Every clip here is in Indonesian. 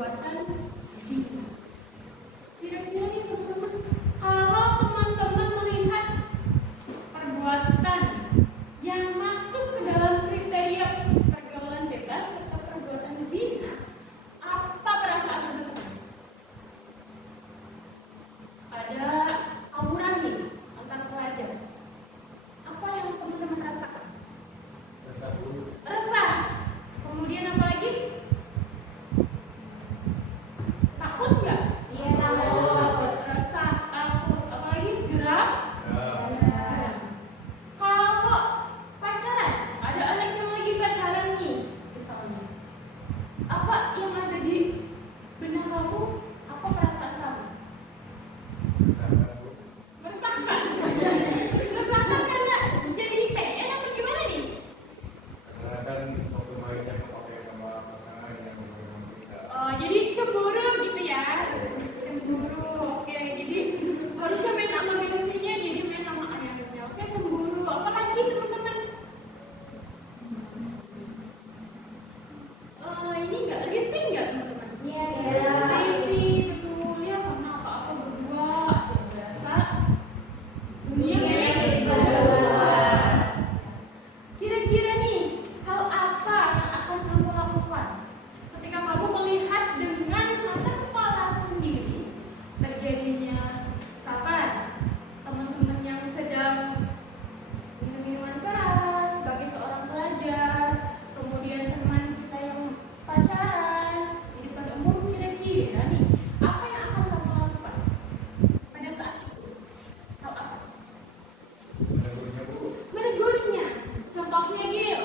perbuatan zina. Kira-kira nih teman-teman, kalau teman-teman melihat perbuatan yang masuk ke dalam kriteria pergaulan bebas atau perbuatan zina, apa perasaan teman-teman? Ada tawuran nih antar pelajar. Apa yang teman-teman rasakan? Resah. Kemudian apa lagi? Takut nggak? Iya, takut. Resah, takut. Apa lagi? Geram. Kalau pacaran, ada anak yang lagi pacaran nih, misalnya. Apa yang ada di benak kamu? Apa perasaan kamu? Meresahkan. Meresahkan karena jadi pengen apa gimana nih? Oh, jadi cemburu gitu ya? Cemburu, oke. Jadi harusnya main sama besinya, jadi main sama ayahnya. Oke, cemburu. Apa lagi teman-teman? Ini nggak risih nggak teman-teman? Iya. Risih, betul ya, karena apa-apa berdua ada berasa dunia milik berdua. Kira-kira nih, hal apa yang akan kamu lakukan ketika kamu melihat dengan mata kepala sendiri terjadinya misalkan teman-teman yang sedang minum minuman keras sebagai seorang pelajar, kemudian teman kita yang pacaran di depan umum, kira-kira nih apa yang akan kamu lakukan pada saat itu? Hal apa? Menegurnya. Contohnya Gil.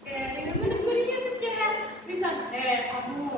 Oke, dengan menegurnya secara lisan. Kamu.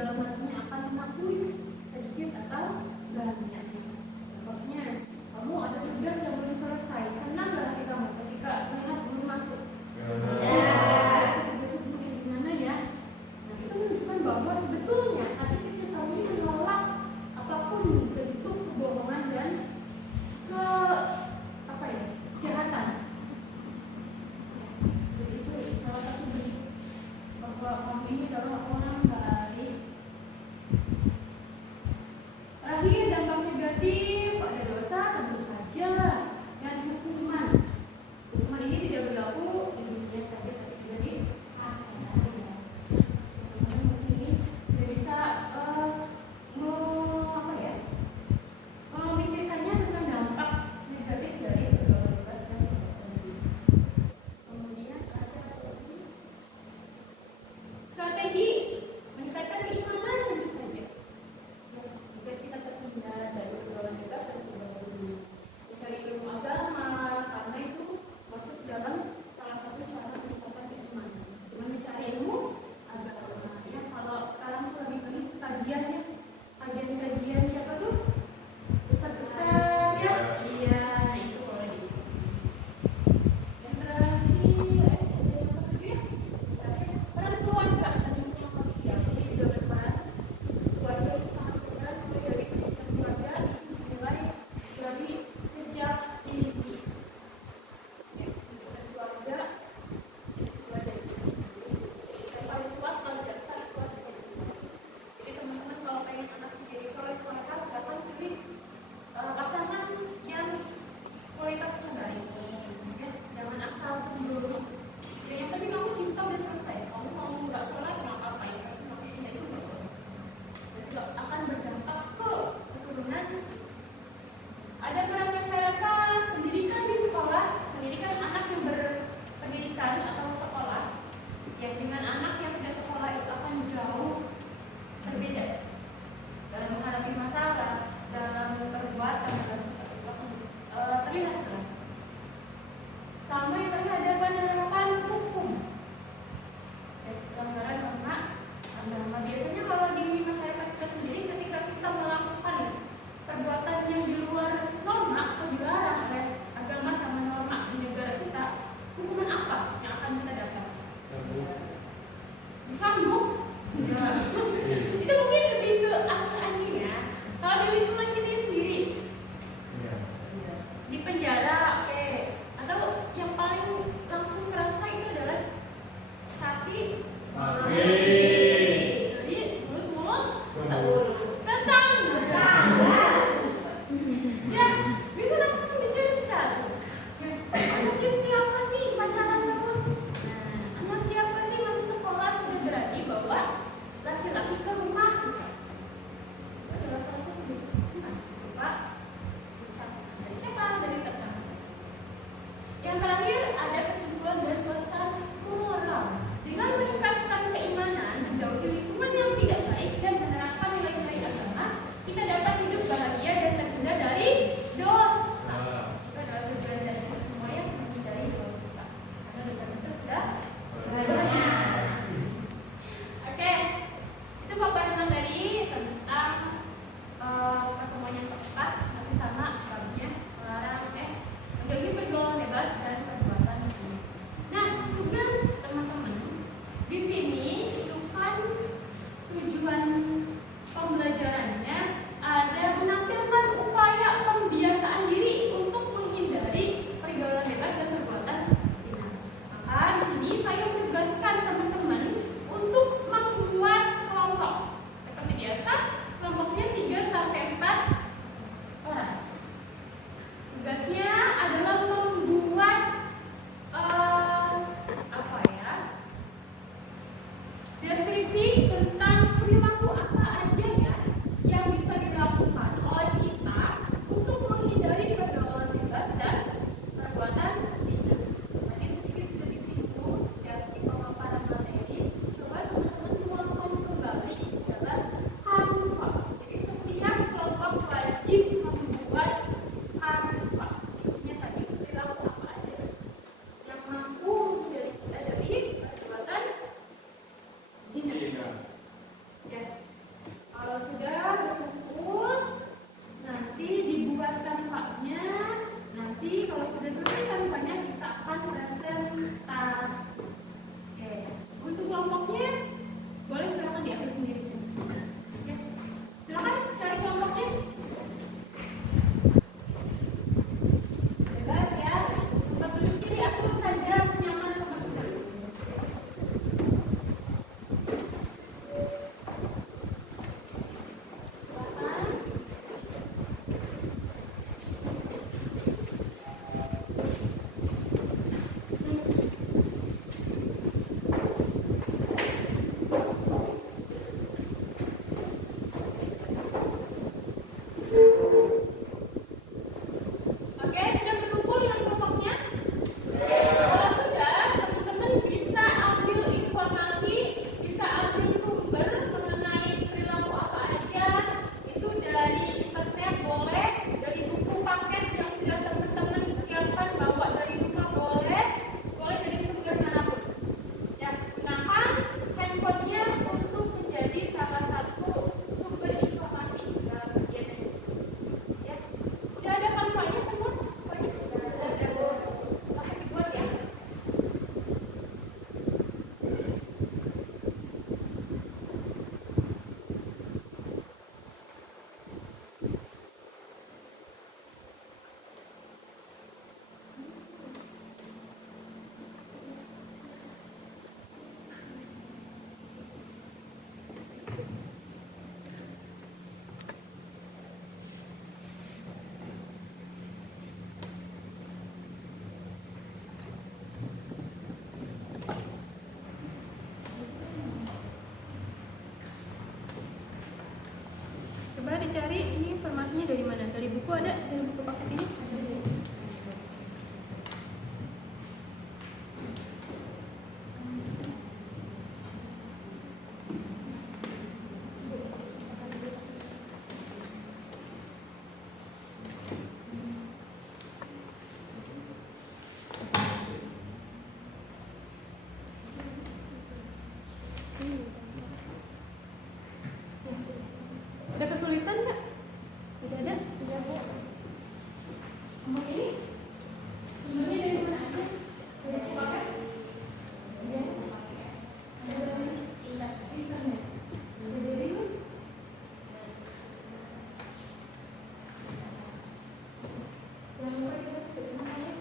dalam hatinya akan mengakui sedikit atau banyaknya. Contohnya, kamu ada tugas yang belum selesai, tenang gak hati kamu ketika melihat belum masuk? Tugas itu kayak gimana ya? Nah, itu menunjukkan bahwa sebetulnya hati kecil kamu ini menolak apapun bentuk kebohongan dan kejahatan. Jadi itu salah satu bentuk bahwa kamu ini adalah orang baik. Terakhir, dampak negatif ada dosa tentu saja dan hukuman. Hukuman ini tidak berlaku di dunia saja, tapi juga di akhirat. Mungkin Coba dicari ini informasinya dari mana? Dari buku ada? Dari buku paket ini? Ada kesulitan nggak? Tidak ada? Tidak Bu. Sama ini? Sumbernya dari mana aja? Dari buku paket? Iya. Ada dari internet? Ada dari mana? Jangan lupa dikasih ke rumah ya.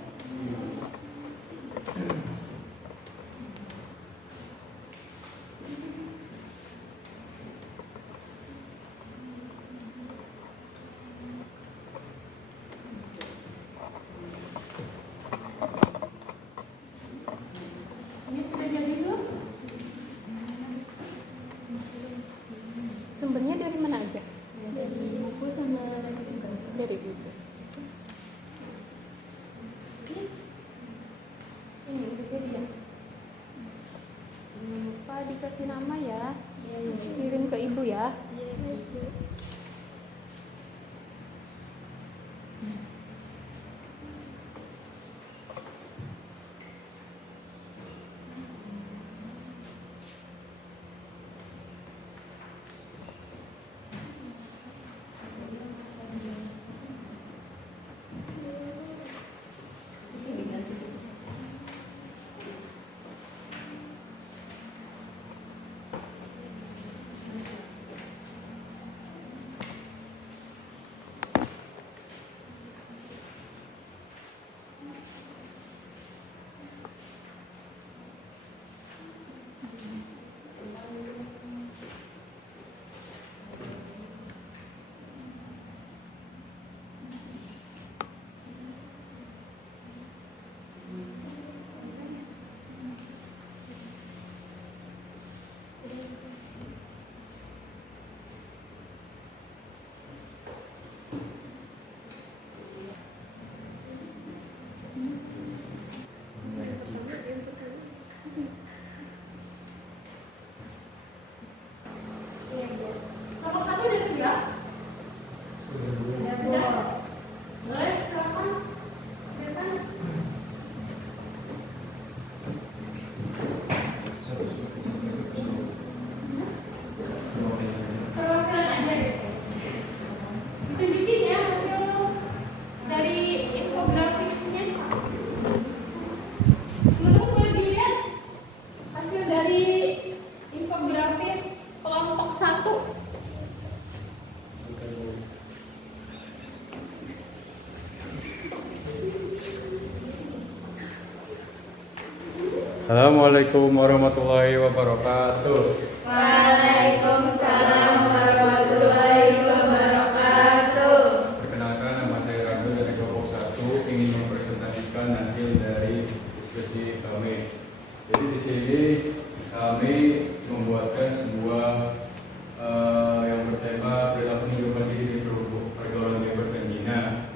Ini sudah jadi belum? Sumbernya dari mana aja? Dari buku sama dari buku. Ini udah jadi ya? Jangan lupa dikasih nama ya. Kirim ke ibu ya. Kalau kamu udah siap? Sudah? Boleh, silakan. Silakan. Perwakilan aja deh. Tunjukin ya hasil dari infografisnya. Teman-teman boleh dilihat hasil dari infografis kelompok 1. Assalamualaikum warahmatullahi wabarakatuh. Waalaikumsalam warahmatullahi wabarakatuh. Perkenalkan, nama saya Radu dari kelompok 1 ingin mempresentasikan hasil dari diskusi kami. Jadi di sini kami membuatkan sebuah yang bertema perilaku menunjukkan diri di pergaulan bebas dan zina.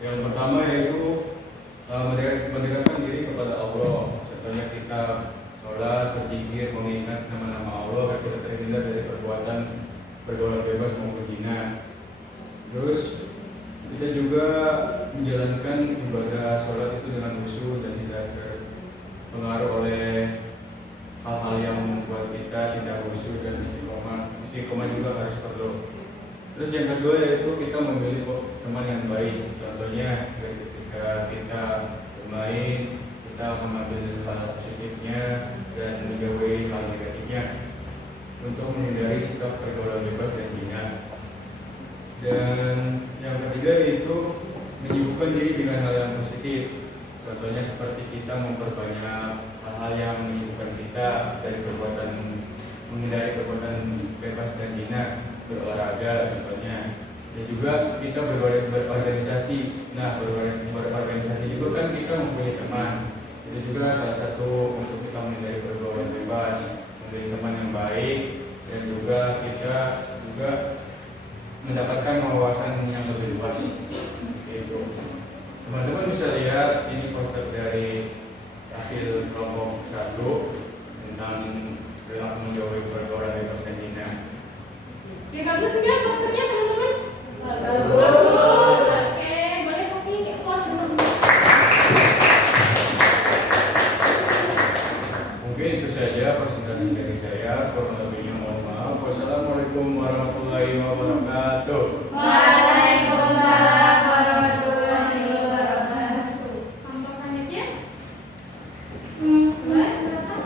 Yang pertama yaitu mendekatkan diri kepada Allah. Contohnya kita sholat, berzikir, mengingat nama-nama Allah agar kita terhindar dari perbuatan pergaulan bebas maupun zina. Terus kita juga menjalankan ibadah sholat itu dengan khusyuk dan tidak terpengaruh oleh hal-hal yang membuat kita tidak khusyuk dan istiqomah. Istiqomah juga harus perlu. Terus yang kedua yaitu kita memilih teman yang baik. Contohnya ketika kita bermain, kita mengambil hal positifnya dan menjauhi hal negatifnya untuk menghindari sikap pergaulan bebas dan zina. Dan yang ketiga yaitu menyibukkan diri dengan hal yang positif. Contohnya seperti kita memperbanyak hal-hal yang menyibukkan kita dari perbuatan menghindari perbuatan bebas dan zina, berolahraga contohnya. Dan juga kita berorganisasi. Nah, berorganisasi juga kan kita mempunyai teman. Itu juga salah satu untuk kita menghindari pergaulan bebas, memilih teman yang baik, dan juga kita juga mendapatkan wawasan yang lebih luas. Itu teman-teman bisa lihat ini poster dari hasil kelompok 1 tentang perilaku menjauhi pergaulan bebas dan hina. Ya bagus nggak posternya teman-teman? Bagus. Oke, boleh kasih pose dulu. Mungkin itu saja presentasi dari saya. Kurang lebihnya mohon maaf. Wassalamualaikum warahmatullahi wabarakatuh. Waalaikumsalam warahmatullahi wabarakatuh. Kelompok selanjutnya. Boleh, silakan.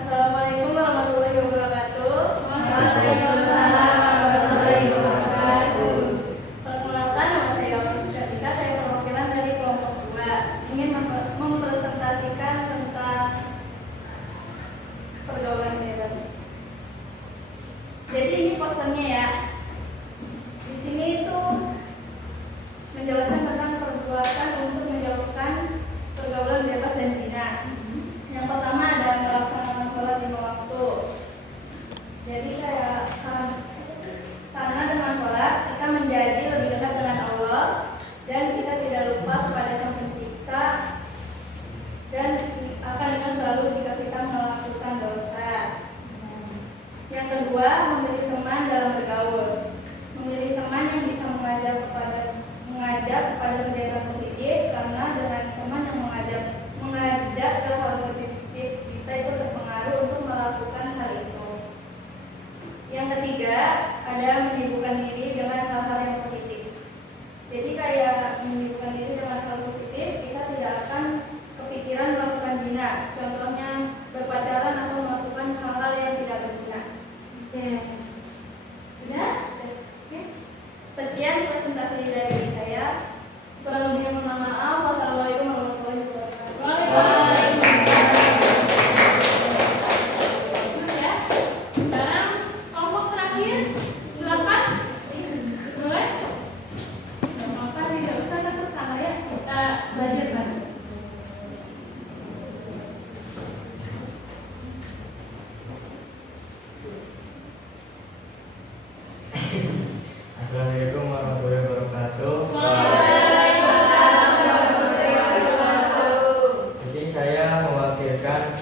Assalamualaikum warahmatullahi wabarakatuh. Waalaikumsalam warahmatullahi wabarakatuh. Perkenalkan, nama saya Alvin Syarika. Saya perwakilan dari kelompok 2. Ingin mempresentasikan tentang pergaulan bebas. Jadi ini posternya ya. Di sini itu menjelaskan tentang perbuatan untuk menjauhkan pergaulan bebas dan zina. Yang pertama ada melaksanakan sholat lima waktu. Jadi karena dengan sholat kita menjadi lebih dekat dengan Allah dan kita tidak lupa kepada Sang Pencipta dan akan dengan selalu jika kita melakukan dosa. Yang kedua, memilih teman dalam bergaul. Memilih teman yang bisa mengajak kepada kegiatan positif, karena dengan teman yang mengajak ke hal positif kita itu terpengaruh untuk melakukan hal itu. Yang ketiga, ada menyibukkan diri dengan hal-hal yang positif. Jadi kayak menyibukkan diri dengan hal positif, kita tidak akan kepikiran melakukan zina. Contohnya berpacaran atau melakukan hal-hal yang tidak berguna. Oke. Sudah? Oke. Sekian presentasi dari saya. Kurang lebihnya mohon maaf. Wassalamualaikum warahmatullahi wabarakatuh. Bagus ya. Sekarang kelompok terakhir, silakan. Boleh? Nggak apa-apa, tidak usah takut sama ya. Kita belajar bareng. Assalamualaikum warahmatullahi wabarakatuh. Waalaikumsalam warahmatullahi wabarakatuh. Di sini saya mewakilkan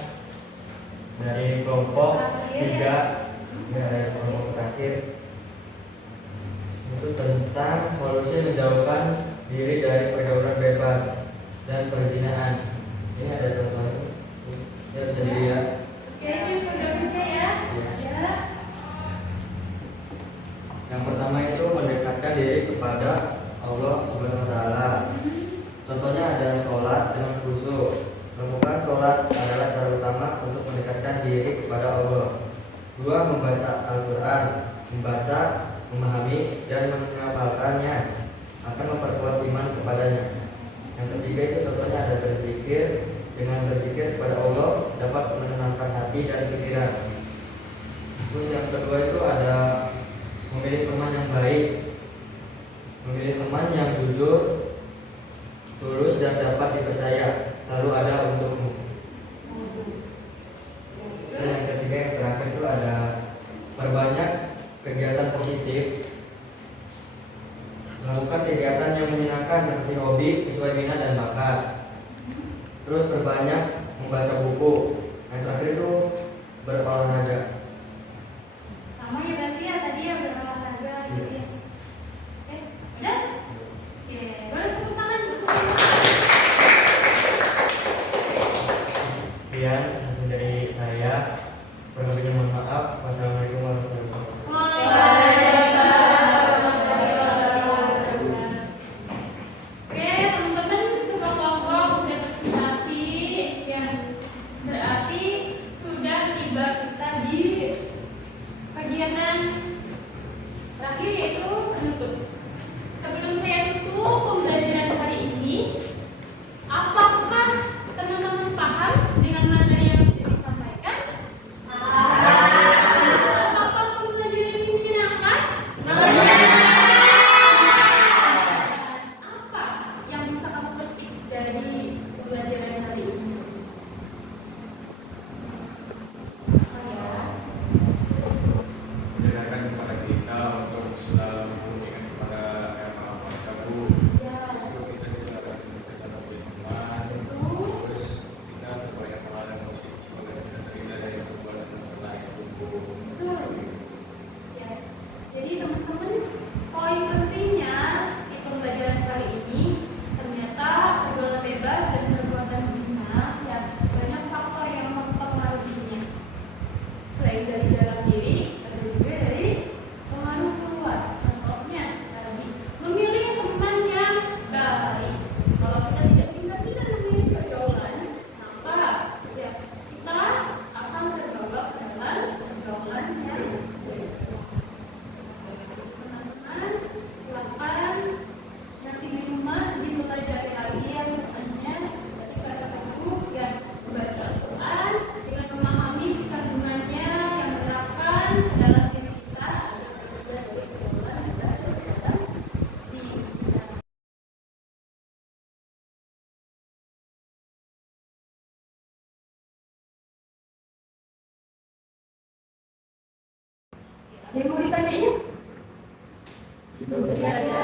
dari kelompok 3, dari kelompok terakhir, itu tentang solusi menjauhkan diri dari pergaulan bebas dan perzinaan. Ini ada contohnya, ya bisa dilihat. Oke, ini programnya ya. Ya. Yang pertama itu mendekatkan diri kepada Allah Subhanahu wa taala. Contohnya ada sholat dengan khusyuk. Melakukan sholat adalah cara utama untuk mendekatkan diri kepada Allah. 2. Membaca Al-Quran. Membaca, memahami, dan menghafalkannya akan memperkuat iman kepadanya. Yang ketiga itu contohnya ada berzikir. Dengan berzikir kepada Allah dapat menenangkan hati dan pikiran. Terus yang kedua itu ada memilih teman yang baik. Memilih teman yang jujur, tulus, dan dapat dipercaya, selalu ada untukmu. Dan yang ketiga yang terakhir itu ada perbanyak kegiatan positif. Melakukan kegiatan yang menyenangkan seperti hobi sesuai minat dan bakat. Terus perbanyak membaca buku. Yang terakhir itu berolahraga. Sama ya berarti ya tadi yang berolahraga gitu ya. Oke, udah? Oke, boleh tepuk tangan. Sekian pesan dari saya. Kurang lebihnya mohon maaf. Wassalamualaikum warahmatullahi wabarakatuh. Waalaikumsalam warahmatullahi wabarakatuh. Oke, teman-teman, semua kelompok sudah presentasi yang berarti sudah tiba kita di Ada yang mau ditanyain? Kita Gara-gara